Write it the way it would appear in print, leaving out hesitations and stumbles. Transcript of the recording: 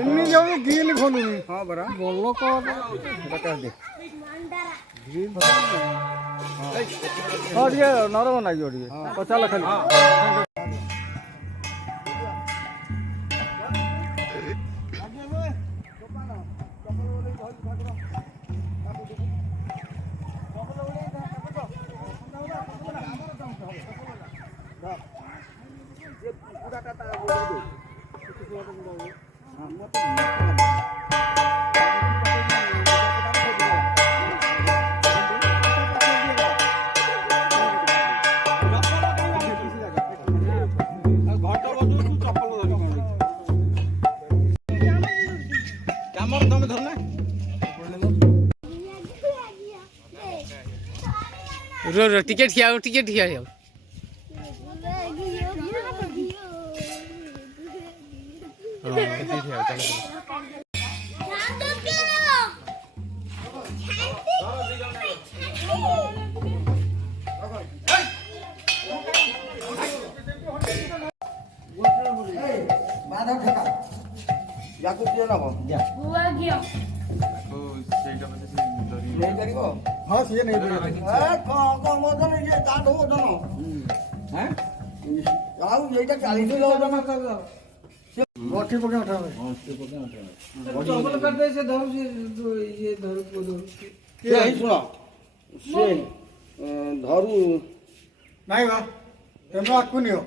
ఎన్ని జోని గీలి खोलू हां बरा बोलो को बता दे ग्रीन और ये नरम ना जोड़ी पचाला खाली रो रो टिकट खियाओ टिकट खियाओ याकू दिए ना हो जा बुआ गियो ओ सेटा बसे नहीं करिवो हां से नहीं करिवो ए को मोदन ये ता दो जन हैं आउ एटा 40 लो जन कर मोठी पके उठावे मोठी पके उठावे चौबल कर दे से धर ये धर को दो के आई सुनो से धरू नाही बा तेम आकुनियो